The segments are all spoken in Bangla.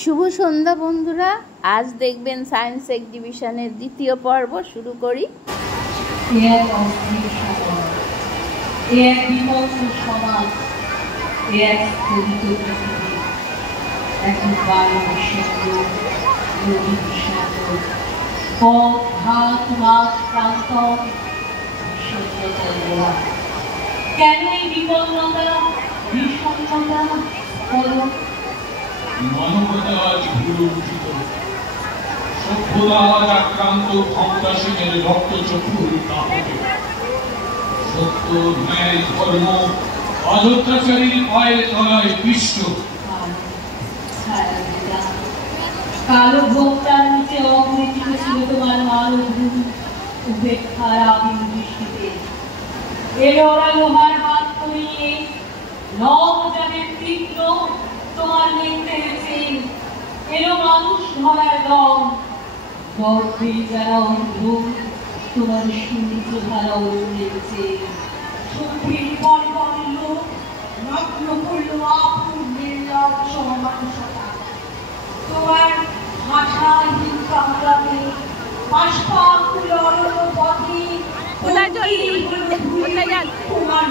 শুভ সন্ধ্যা বন্ধুরা, আজ দেখবেন সায়েন্স এক্সিবিশনের দ্বিতীয় পর্ব শুরু করি। কেন এই বিপন্নতা, বিষণ্ণতা? মানবতা আজ ভুলে উঠিত, সভ্যতা আজ আক্রান্ত ক্ষমতাসীনের রক্তচক্ষুর তাপকে। সত্য, ন্যায়, ধর্ম আজ অত্যাচারীর পায়ের তলায় পিষ্ট। কালো ভোক্তার নিচে অবৃত ছিল তোমার মানব উপেক্ষার আবির দৃষ্টিতে। এলো ওরা লোহার হাত করিয়ে, নব যাদের তীক্ষ্ণ তোমার নেত্রে এলো মানুষ ধরার দম। গর্বে যারা অন্ধ তোমার সূর্য ধারা উঠেছে। চোখের পর বলল নগ্ন করল আপুর নির্লজ্জ অমানুষতা। তোমার ভাষাহীন সংগ্রামে বাষ্পাকুল অরণ্য পথে তোমার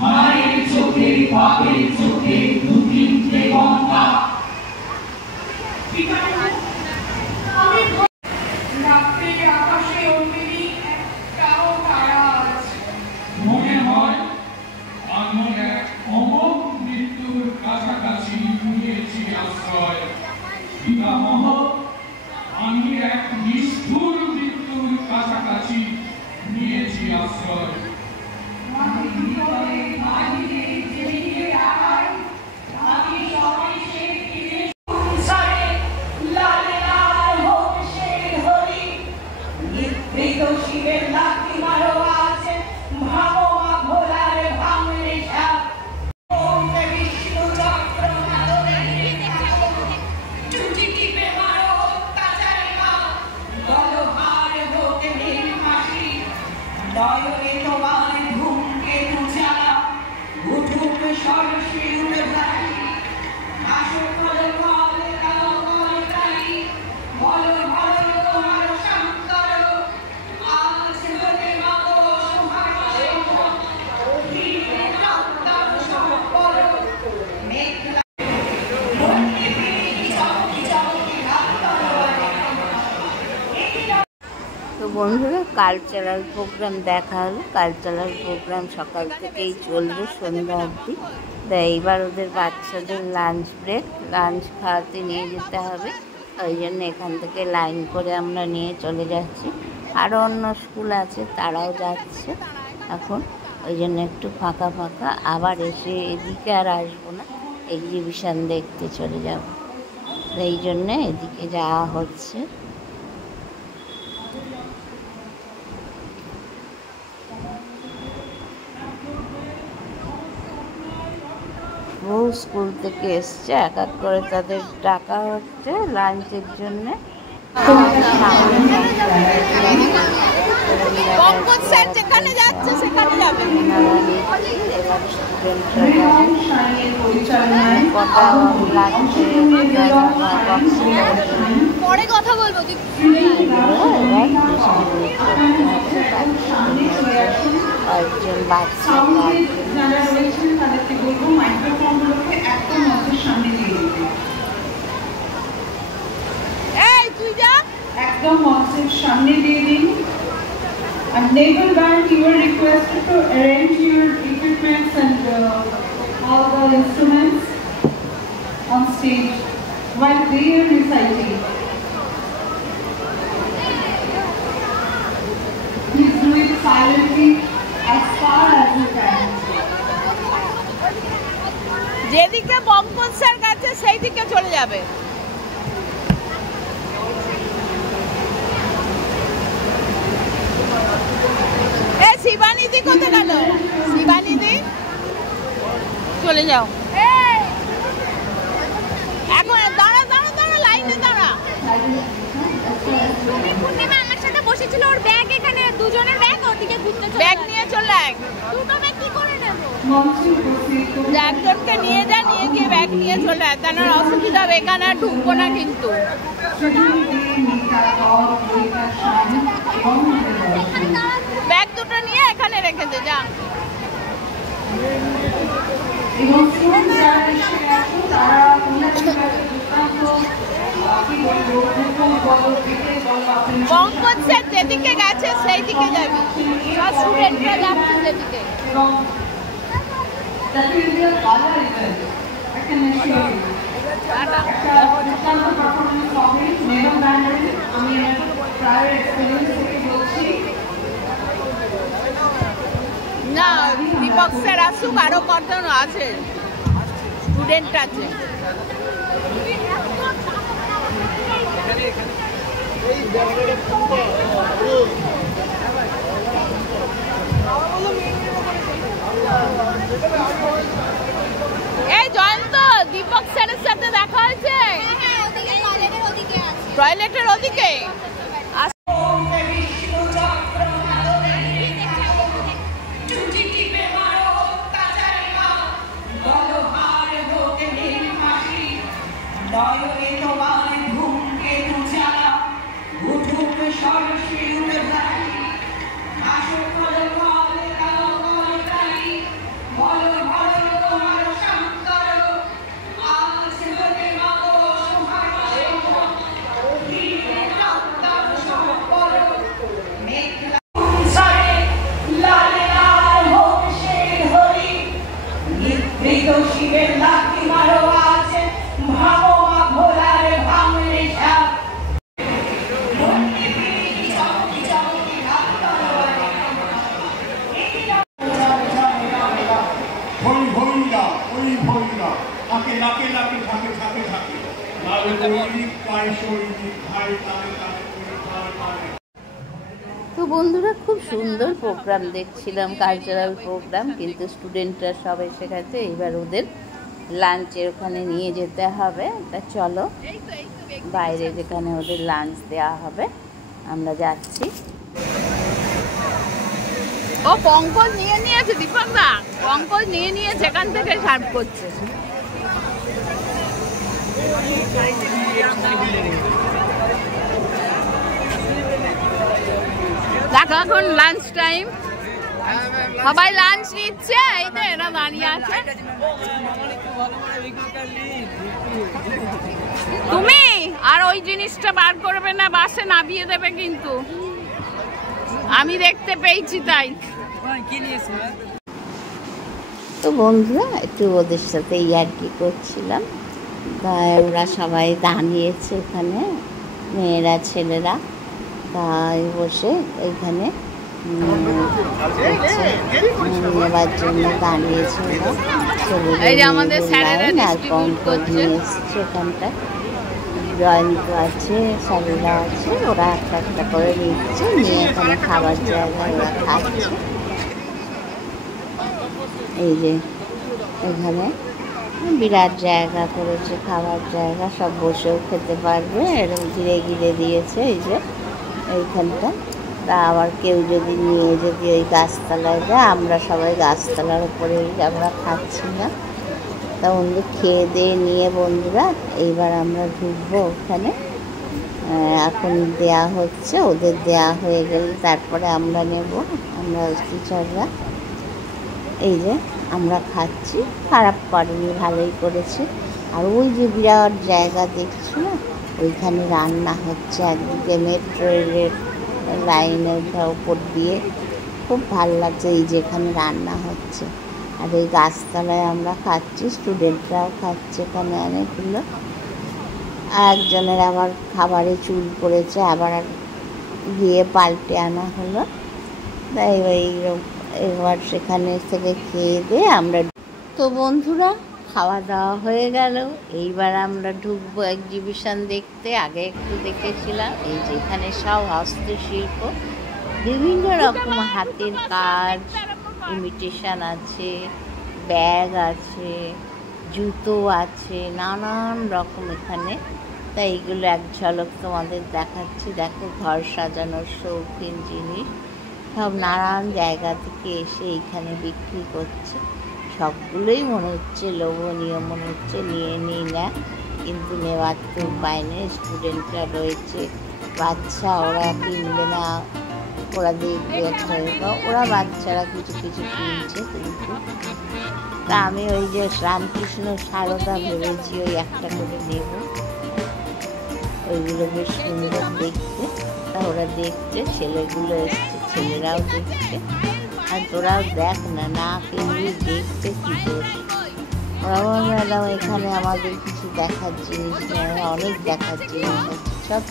মায়ের চোখে বাপের চোখে দু তিনটে গঙ্গা। মনে হয় আমি এক অমর মৃত্যুর কাছাকাছি নিয়েছি আশ্রয়। পিতামহ, আমি এক নিষ্ঠুর মৃত্যুর কাছাকাছি নিয়েছি আশ্রয়। তো বন্ধুরা, কালচারাল প্রোগ্রাম দেখা হলো। কালচারাল প্রোগ্রাম সকাল থেকেই চলবে সন্ধ্যা অবধি। তাই এইবার ওদের বাচ্চাদের লাঞ্চ ব্রেক, লাঞ্চ খাওয়াতে নিয়ে যেতে হবে। ওই জন্য এখান থেকে লাইন করে আমরা নিয়ে চলে যাচ্ছি। আরও অন্য স্কুল আছে, তারাও যাচ্ছে এখন। ওই জন্য একটু ফাঁকা ফাঁকা, আবার এসে এদিকে আর আসবো না, এক্সিবিশান দেখতে চলে যাব। এই জন্যে এদিকে যাওয়া হচ্ছে। বহু স্কুল থেকে এসছে, এক এক করে তাদের ডাকা হচ্ছে লাঞ্চের জন্যে। পরে কথা বলবো। কয়েকজন বাচ্চা একদম মঞ্চের সামনে দিয়ে দিন। And naval band, you are requested to arrange your equipments and all the instruments on stage while they are reciting. Please do it silently as far as you can. যেদিকে বঙ্কট স্যার কাছে সেই দিকে চলে যাবে। শিবানীদি কোথায় গেল? শিবানীদি চলে যাও। এখন দাঁড়া দাঁড়া দাঁড়া, লাইনে দাঁড়া। পূর্ণিমা আমার সাথে বসেছিল, ওর ব্যাগ এখানে, দুজনের ব্যাগ ওদিকে ঘুরতে চলে, ব্যাগ নিয়ে চলে আয়। দুটো ব্যাগ কি করে নেব? একজনকে নিয়ে যা, নিয়ে গিয়ে ব্যাগ নিয়ে চলে আয়, তার অসুবিধা হবে। এখানে আর ঢুকবো না কিন্তু। ব্যাগ দুটো নিয়ে এখানে রেখে দে, যা। পঙ্কজ স্যার যেদিকে গেছে সেই দিকে যাবি, সব স্টুডেন্টরা যাচ্ছে যেদিকে। না, দীপক স্যার আসুক, আরো কতজন আছে, স্টুডেন্ট আছে। এই জয়ন্ত, দীপক স্যারের সাথে দেখা হয়েছে? টয়লেটের ওদিকে। তো বন্ধুরা, খুব সুন্দর প্রোগ্রাম দেখছিলাম, কালচারাল প্রোগ্রাম, কিন্তু স্টুডেন্টরা সব এসে গেছে। এবার ওদের লাঞ্চের ওখানে নিয়ে যেতে হবে। তা চলো, বাইরে যেখানে ওদের লাঞ্চ দেওয়া হবে আমরা যাচ্ছি। ও পঙ্কজ নিয়ে নিয়েছে, দীপক দা পঙ্কজ নিয়ে নিয়েছে, এখান থেকে সার্ভ করছে। দেখো এখন লাঞ্চ টাইম, সবাই লাঞ্চ নিচ্ছে। এই তো এরা দাঁড়িয়ে আছে। তুমি আর ওই জিনিসটা বার করবে না, বাসে নামিয়ে দেবে কিন্তু, আমি দেখতে পেয়েছি তাই। তো বন্ধুরা, একটু ওদের সাথে ইয়ার্কি করছিলাম। ওরা সবাই দাঁড়িয়েছে ওখানে, মেয়েরা ছেলেরা, তাই বসে ওইখানে নেবার জন্য দাঁড়িয়েছে ওরা। ছেলেরা আর পঙ্কজ নিয়ে এসছে ওখানটায়, জয়ন্ত আছে, শালীলা আছে, ওরা একটা একটা করে নিচ্ছে, নিয়ে এখানে খাবার জায়গায় ওরা খাচ্ছে। এই যে এখানে বিরাট জায়গা করেছে, খাবার জায়গা, সব বসেও খেতে পারবে, এরকম ঘিরে ঘিরে দিয়েছে। এই যে এইখানটা, তা আবার কেউ যদি নিয়ে যদি ওই গাছতলায় যায়, আমরা সবাই গাছতলার উপরে আমরা খাচ্ছি না। তা বন্ধু খেয়ে দিয়ে নিয়ে বন্ধুরা এইবার আমরা ঢুকবো ওখানে। এখন দেয়া হচ্ছে, ওদের দেয়া হয়ে গেলে তারপরে আমরা নেব, আমরা টিচাররা। এই যে আমরা খাচ্ছি, খারাপ করেনি, ভালোই করেছে। আর ওই যে বিরাট জায়গা দেখছো না, ওইখানে রান্না হচ্ছে একদিকে মেট্রো রেলের লাইনের উপর দিয়ে, খুব ভালো লাগছে। এই যে এখানে রান্না হচ্ছে, আর এই গাছতলায় আমরা খাচ্ছি, স্টুডেন্টরাও খাচ্ছে এখানে অনেকগুলো। একজনের আবার খাবারে চুল পড়েছে, আবার গিয়ে পাল্টে আনা হলো। তাই এবার সেখানে থেকে খেয়ে দিয়ে আমরা। তো বন্ধুরা, খাওয়া দাওয়া হয়ে গেল। এইবার আমরা ঢুকবো এক্সিবিশন দেখতে। আগে একটু দেখেছিলাম, এই যেখানে সব হস্তশিল্প, বিভিন্ন রকম হাতের কাজ, ইমিটেশন আছে, ব্যাগ আছে, জুতো আছে, নানান রকম এখানে। তাই এইগুলো এক ঝলক তোমাদের দেখাচ্ছি। দেখো, ঘর সাজানোর শৌখিন জিনিস সব নানান জায়গা থেকে এসে এইখানে বিক্রি করছে। সবগুলোই মনে হচ্ছে লোভনীয়, মনে হচ্ছে নিয়ে নিই না, কিন্তু নেওয়ার তো উপায় নেই। স্টুডেন্টরা রয়েছে, বাচ্চা, ওরা কিনবে না, ওরা দেখবে একটা, ওরা বাচ্চারা কিছু কিছু কিনছে। কিন্তু তা আমি ওই যে রামকৃষ্ণ সারদা ভেবেছি ওই একটা করে নেব। ওইগুলো বেশ সুন্দর দেখতে। তা ওরা দেখছে, ছেলেগুলো এসছে, ছেলেরাও দেখছে। আর তোরাও দেখ না, না কিনবি, দেখতে কি দোষ। ওরা ম্যাডাম এখানে আমাদের কিছু দেখার জিনিস নেই, অনেক দেখার জিনিস আছে। সব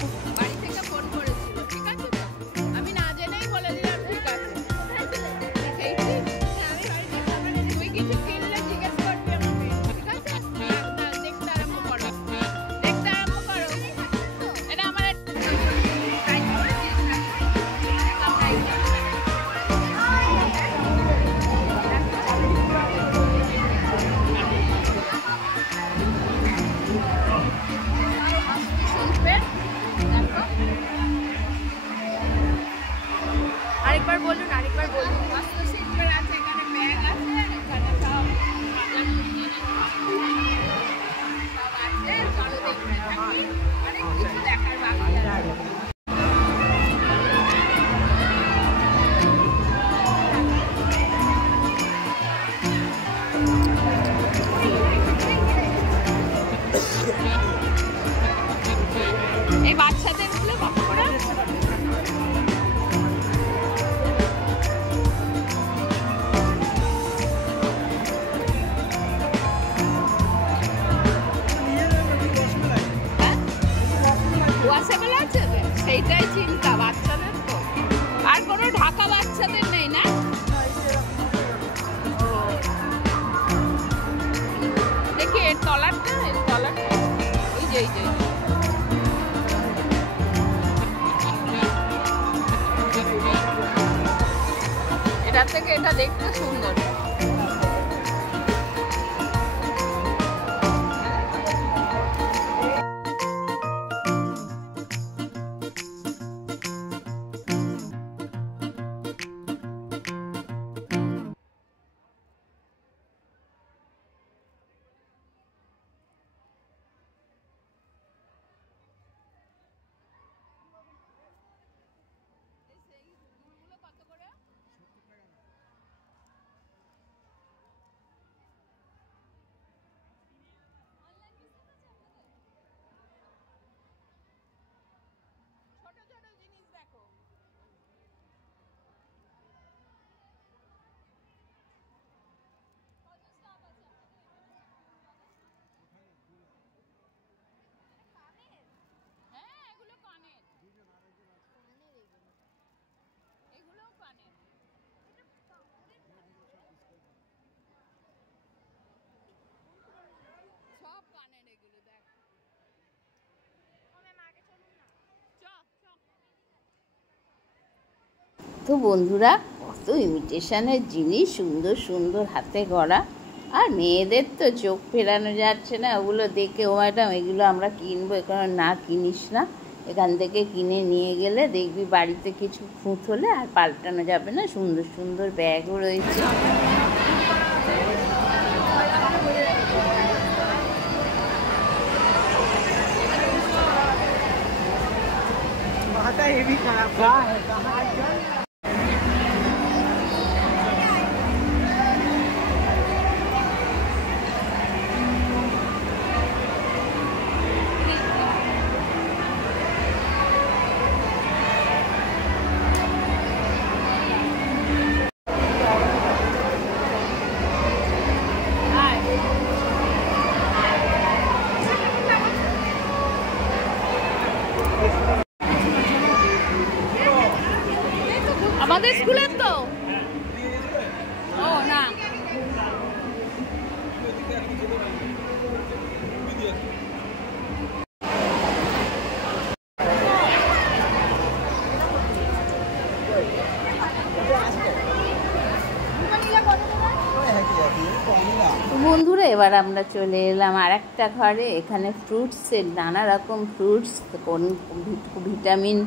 আরেকবার বলুন, আরেকবার বলুন। হস্তশিল্পের আছে, এখানে ব্যাগ আছে, এখানে সব সাজানোর জিনিস সব আছে। চলো দেখতে থাকি, অনেক কিছু দেখার বাকি আছে। এই বাচ্চাদের গুলো কত করে? ওয়াশেবল আছে, সেইটাই চিন্তা বাচ্চাদের তো। আর কোনো ঢাকা বাচ্চাদের নেই না? দেখি এর তলারটা, এর তলারটা, এই যে এই যে এটা থেকে এটা দেখতে সুন্দর। তো বন্ধুরা, কত ইমিটেশনের জিনিস, সুন্দর সুন্দর হাতে গড়া। আর মেয়েদের তো চোখ ফেরানো যাচ্ছে না, ওগুলো দেখে। ও ম্যাডাম, এগুলো আমরা কিনবো, এখানে না কিনিস না, এখান থেকে কিনে নিয়ে গেলে দেখবি বাড়িতে কিছু খুঁত হলে আর পাল্টানো যাবে না। সুন্দর সুন্দর ব্যাগও রয়েছে। বন্ধুরা এবার আমরা চলে এলাম আর একটা ঘরে। এখানে ফ্রুটসের নানা রকম ফ্রুটস, কোন ভিটামিন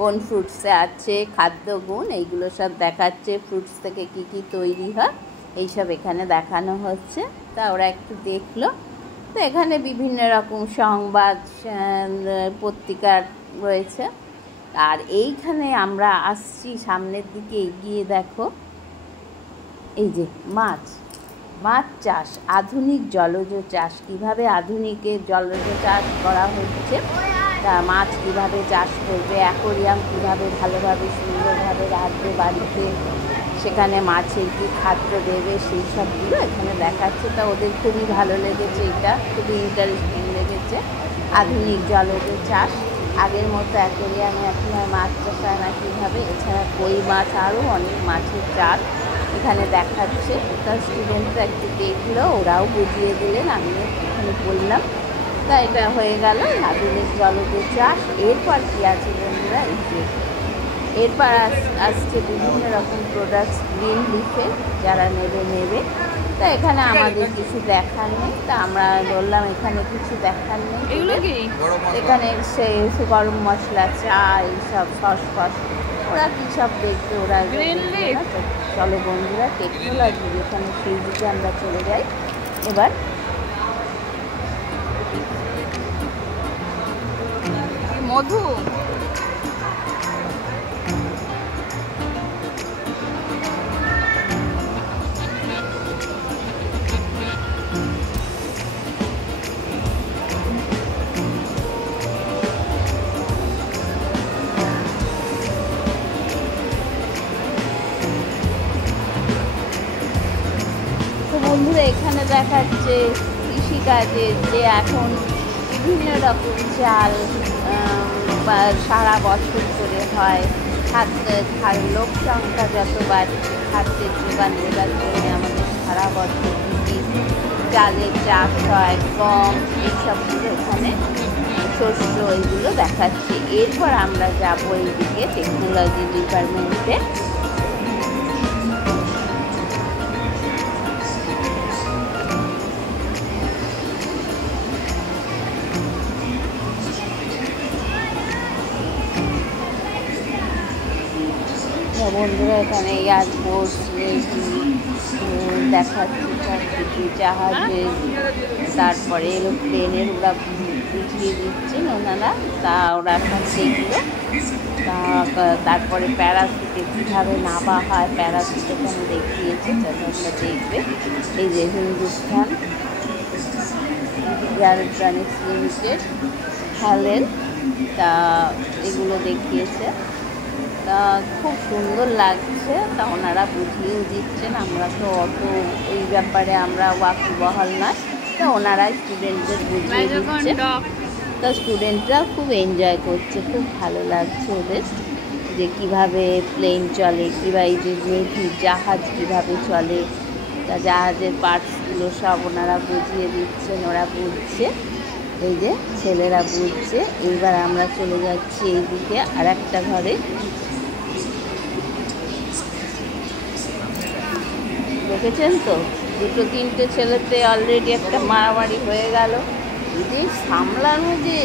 কোন ফ্রুটসে আছে, খাদ্যগুণ, এইগুলো সব দেখাচ্ছে। ফ্রুটস থেকে কি কি তৈরি হয় এইসব এখানে দেখানো হচ্ছে। তা ওরা একটু দেখলো। তো এখানে বিভিন্ন রকম সংবাদ পত্রিকা রয়েছে। আর এইখানে আমরা আসছি সামনের দিকে এগিয়ে, দেখো এই যে মাছ চাষ, আধুনিক জলজ চাষ, কিভাবে আধুনিকের জলজ চাষ করা হচ্ছে, তা মাছ কিভাবে চাষ করবে, অ্যাকোরিয়াম কিভাবে ভালোভাবে সুন্দরভাবে রাখবে বাড়িতে, সেখানে মাছের কি খাদ্য দেবে, সেই সবগুলো এখানে দেখাচ্ছে। তা ওদের খুবই ভালো লেগেছে, এটা খুবই ইন্টারেস্টিং লেগেছে। আধুনিক জলজ চাষ, আগের মতো অ্যাকোরিয়ামে এখন আর মাছ চাষ হয় না কীভাবে, এছাড়া কই মাছ, আরও অনেক মাছের চাষ এখানে দেখাচ্ছে। তার স্টুডেন্টরা একটু দেখলো, ওরাও বুঝিয়ে দিলেন, আমিও এখানে বললাম। তা এটা হয়ে গেল আধুনিক জলজ চাষ। এরপর কী আছে বন্ধুরা, এই যে এরপর আসছে বিভিন্ন রকম প্রোডাক্টস গ্রিন লিফে, যারা নেবে। তা এখানে আমাদের কিছু দেখার নেই, তা আমরা বললাম এখানে কিছু দেখার নেই। এখানে সে গরম মশলা, চা, এইসব সস ওরা কী সব দেখবে, ওরা চলো বন্ধুরা টেকনোলজি যেখানে সেই দিকে আমরা চলে যাই এবার। মধু বন্ধুরা এখানে দেখাচ্ছে কৃষিকাজের যে এখন বিভিন্ন রকম চাল বা সারা বছর করে হয়, লোক সংখ্যা যত বাড়ছে, খাদ্যের যোগান দেওয়ার জন্য আমাদের সারা বছর কী চালের চাষ হয়, গম, এইসবগুলো এখানে শস্য, এইগুলো দেখাচ্ছে। এরপর আমরা যাবো এইদিকে টেকনোলজি ডিপার্টমেন্টে। বন্ধুরা এখানে এয়ারপোর্ট দেখাচ্ছে, সবকিছু জাহাজের, তারপরে এরোপ্লেনের ওরা বুঝিয়ে দিচ্ছেন ওনারা। তা ওরা এখন দেখলো। তারপরে প্যারাশুটে কীভাবে নামা হয়, প্যারাশুট এখানে দেখিয়েছে, তোমরা দেখবে। এই যে হিন্দুস্তান ইলেকট্রনিক্স লিমিটেড, হ্যালেন, তা এগুলো দেখিয়েছে। তা খুব সুন্দর লাগছে। তা ওনারা বুঝিয়েও দিচ্ছেন, আমরা তো অত এই ব্যাপারে আমরা ওয়াকিবহাল নয়। তা ওনারাই স্টুডেন্টদের বুঝিয়ে দিচ্ছেন। তা স্টুডেন্টরা খুব এনজয় করছে, খুব ভালো লাগছে ওদের, যে কীভাবে প্লেন চলে, কীভাবে এই যে জাহাজ কীভাবে চলে, তা জাহাজের পার্টসগুলো সব ওনারা বুঝিয়ে দিচ্ছেন, ওরা বুঝছে, এই যে ছেলেরা বুঝছে। এইবার আমরা চলে যাচ্ছি এইদিকে আর একটা ঘরে। দেখেছেন তো, 2-3টে ছেলেতে অলরেডি একটা মারামারি হয়ে গেল। এদের সামলানো যে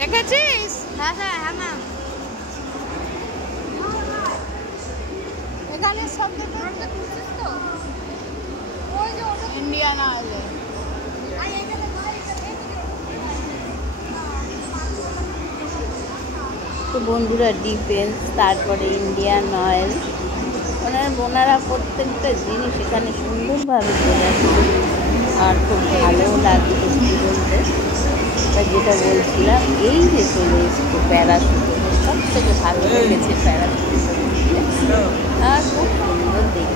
দেখেছিস? এখানে শব্দ তো ইন্ডিয়ান অয়েল। তো বন্ধুরা ডিফেন্স, তারপরে ইন্ডিয়ান অয়েল, ওনারা প্রত্যেকটা জিনিস এখানে সুন্দরভাবে চলে আসছে। আর খুব ভালোও লাগছে স্টুডেন্টদের। যেটা বলছিলাম, এই যে চলে এসছে প্যারাশুটে, সব থেকে ভালো লেগেছে প্যারাশুটে, আর খুব সুন্দর দেখে।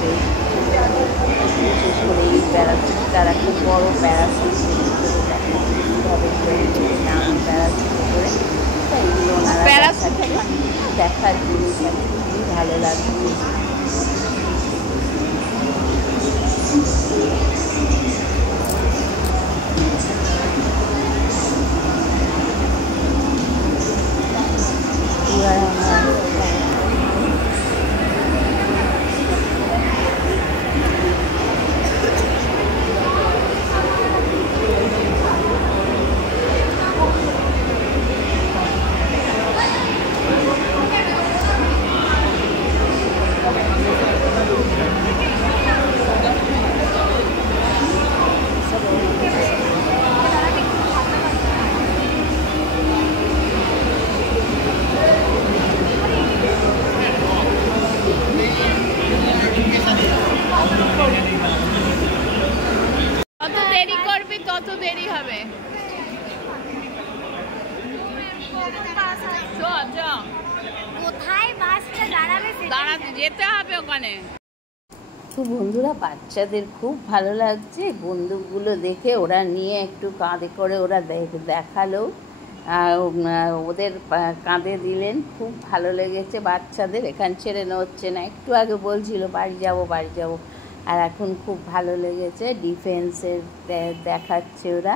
পেয়েছি। বিশেষ করে এই প্যারাশুট, তারা খুব বড় প্যারাশুট কীভাবে নাম প্যারাশুট করে, তাই এগুলো ওনারা দেখার জিনিস আছে, খুবই ভালো লাগছে। তত দেরি হবে। দাঁড়াতে যেতে হবে ওখানে। তো বন্ধুরা, বাচ্চাদের খুব ভালো লাগছে বন্দুকগুলো দেখে। ওরা নিয়ে একটু কাঁধে করে ওরা দেখালো, ওদের কাঁধে দিলেন। খুব ভালো লেগেছে বাচ্চাদের, এখান ছেড়ে হচ্ছে না। একটু আগে বলছিল বাড়ি যাব বাড়ি যাব, আর এখন খুব ভালো লেগেছে। ডিফেন্সের দেখাচ্ছে ওরা।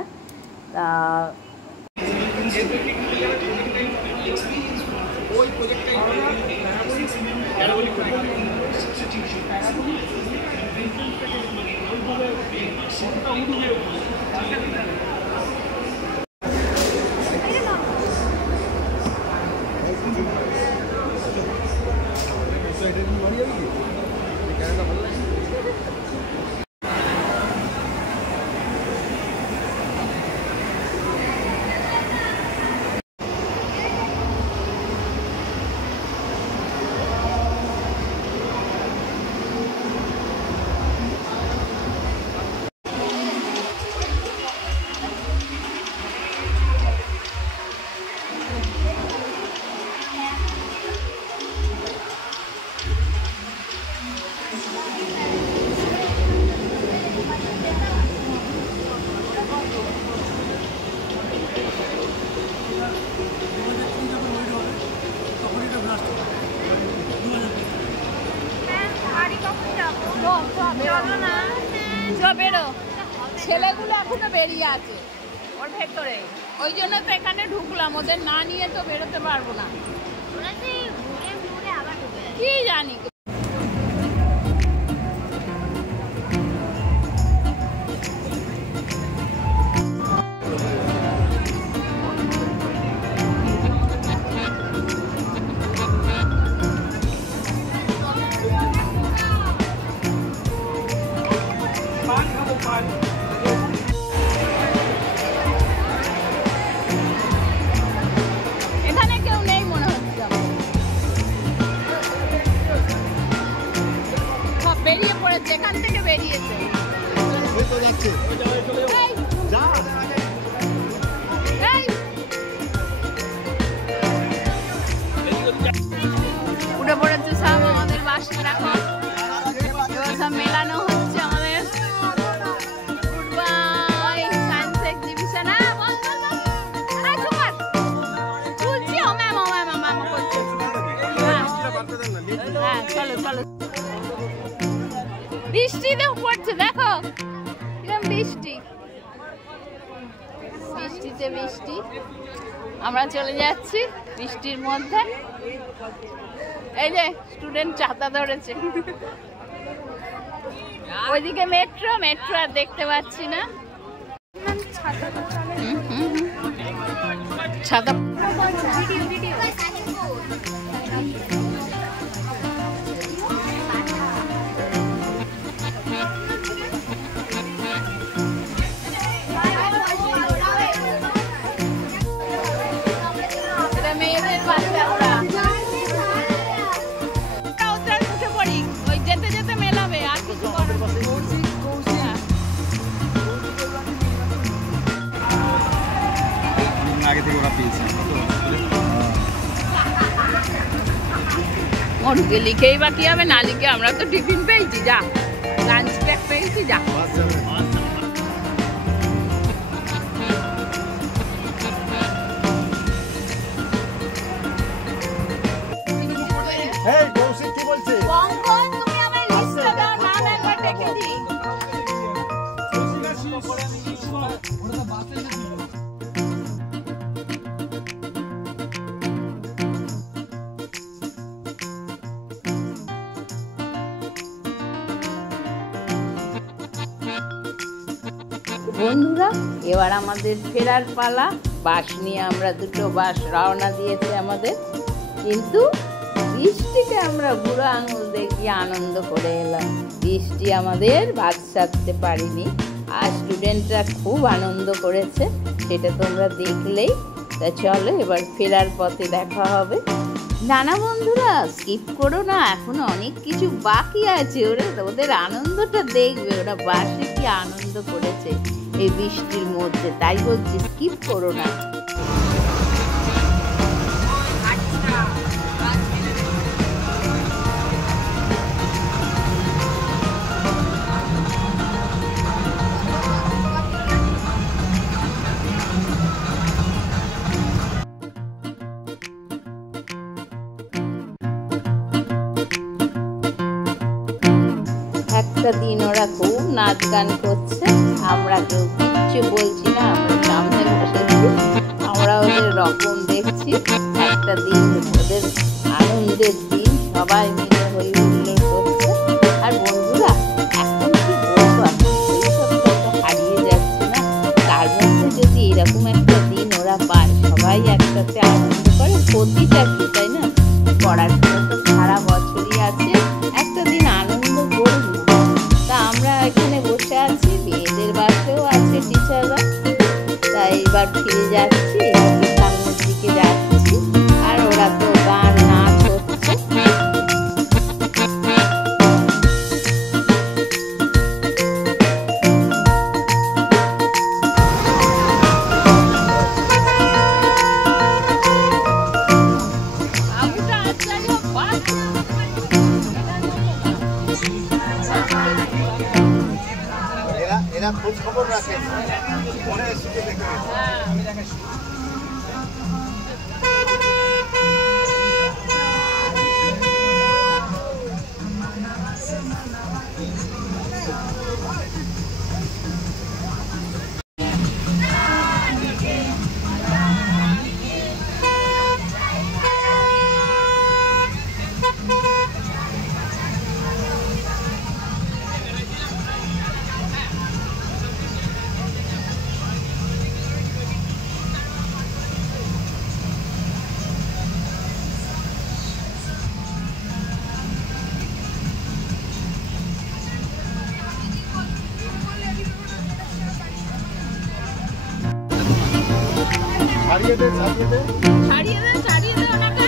বেরো, ছেলেগুলো এখনো বেরিয়ে আছে ওর ভেতরে, ওই জন্য তো এখানে ঢুকলাম। ওদের না নিয়ে তো বেরোতে পারবো না, কি জানি। এখানে কেউ নেই মনে হচ্ছে, সব বেরিয়ে পড়েছে, এখান থেকে বেরিয়েছে। উঠে পড়েছে সব আমাদের বাসে, দেখো এবার সব মেলানো হচ্ছে আমাদের। চলো চলো, বৃষ্টিতেও পড়ছে, দেখো কিরকম বৃষ্টি, বৃষ্টিতে বৃষ্টি। আমরা চলে যাচ্ছি বৃষ্টির মধ্যে। এই যে স্টুডেন্ট ছাতা ধরেছে, ওইদিকে মেট্রো, মেট্রো আর দেখতে পাচ্ছি না। ছাতা মেয়েদের বাচ্চা, ওরা উঠে পড়ি, ওই যেতে যেতে মেলাবে, আর কিছু আগে থেকে ওরা পেয়েছে। ওরকে লিখেই বাকি হবে, না লিখে আমরা তো টিফিন পেয়ে পেয়েছি, যা লাঞ্চ ব্রেক পেয়েছি, যা। বন্ধুরা, এবার আমাদের ফেরার পালা। বাস নিয়ে আমরা দুটো বাস রওনা দিয়েছে আমাদের, কিন্তু বৃষ্টিকে আমরা বুড়ো আঙুল দেখিয়ে আনন্দ করে এলাম। বৃষ্টি আমাদের বাদ সাধতে পারিনি, আর স্টুডেন্টরা খুব আনন্দ করেছে, সেটা তোমরা দেখলেই। তা চলো এবার ফেরার পথে দেখা হবে। নানা বন্ধুরা, স্কিপ করো না, এখনো অনেক কিছু বাকি আছে। ওদের আনন্দটা দেখবে, ওরা বাসে কি আনন্দ করেছে এই বৃষ্টির মধ্যে, তাই বলছি স্কিপ করো না। একটা দিন ওরা খুব নাচ গান করছে, আমরা কেউ কিচ্ছু বলছি না, আমরা সামনে বসেছি, আমরা ওদের রকম দেখছি। একটা দিন ওদের আনন্দের দিন, সবাই মিলে হই হুল্লোড় করছে। আর বন্ধুরা, এখন কি বলবো, এখন শৈশবটা হারিয়ে যাচ্ছে না, তার মধ্যে যদি এরকম একটা দিন ওরা পায়, সবাই একসাথে আনন্দ করে, ক্ষতিটা কি, তাই না? পড়াশোনা তো সারা বছরই আছে, একটা দিন আনন্দ করব। তা আমরা এখানে বসে আছি, মেয়েদের বাসেও আছে টিচাররা, তাই এবার ফিরে যাচ্ছি, সামনের দিকে যাচ্ছি, আর ওরা তো গান নাচ হচ্ছে। এরা খোঁজ খবর রাখে, মনে এসে দেখে ছাড়িয়ে দে, ছাড়িয়ে দে, ছাড়িয়ে দে, ছাড়িয়ে দে ওনাকে।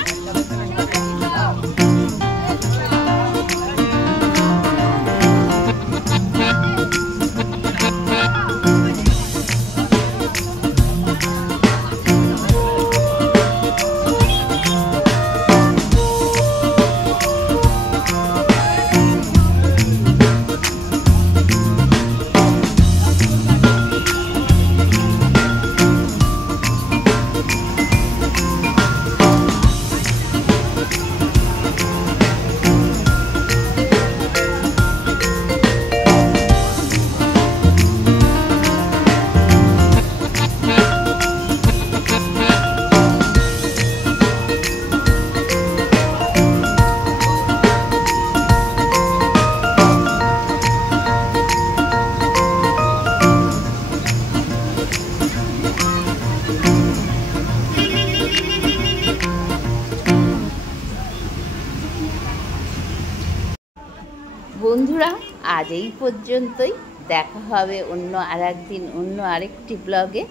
বন্ধুরা, আজ এই পর্যন্তই, দেখা হবে অন্য আরেকদিন অন্য আরেকটি ব্লগে।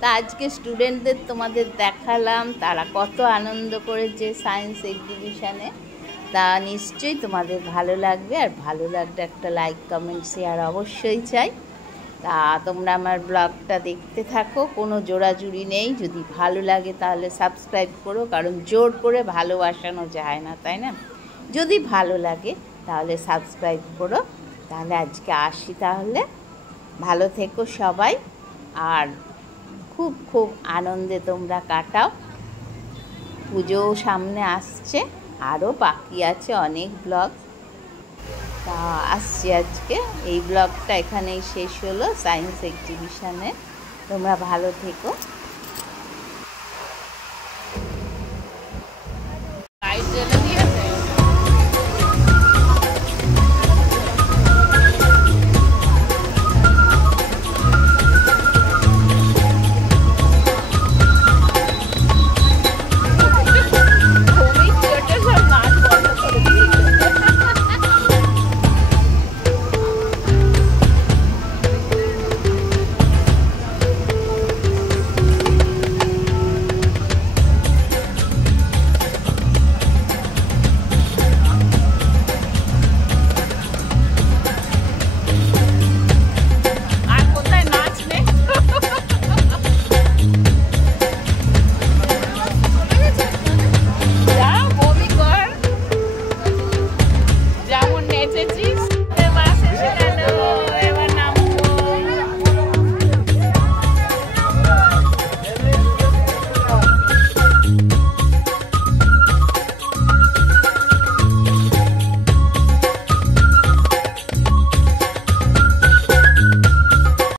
তা আজকে স্টুডেন্টদের তোমাদের দেখালাম, তারা কত আনন্দ করেছে সায়েন্স এক্সিবিশানে। তা নিশ্চয়ই তোমাদের ভালো লাগবে, আর ভালো লাগলে একটা লাইক কমেন্ট শেয়ার অবশ্যই চাই। তা তোমরা আমার ব্লগটা দেখতে থাকো, কোনো জোড়াজুড়ি নেই, যদি ভালো লাগে তাহলে সাবস্ক্রাইব করো, কারণ জোর করে ভালোবাসানো যায় না, তাই না? যদি ভালো লাগে তাহলে সাবস্ক্রাইব করো। তাহলে আজকে আসি, তাহলে ভালো থেকো সবাই, আর খুব খুব আনন্দে তোমরা কাটাও। পুজোও সামনে আসছে, আরও বাকি আছে অনেক ব্লগ। তা আসছি আজকে, এই ব্লগটা এখানেই শেষ হলো সায়েন্স এক্সিবিশনে। তোমরা ভালো থেকো।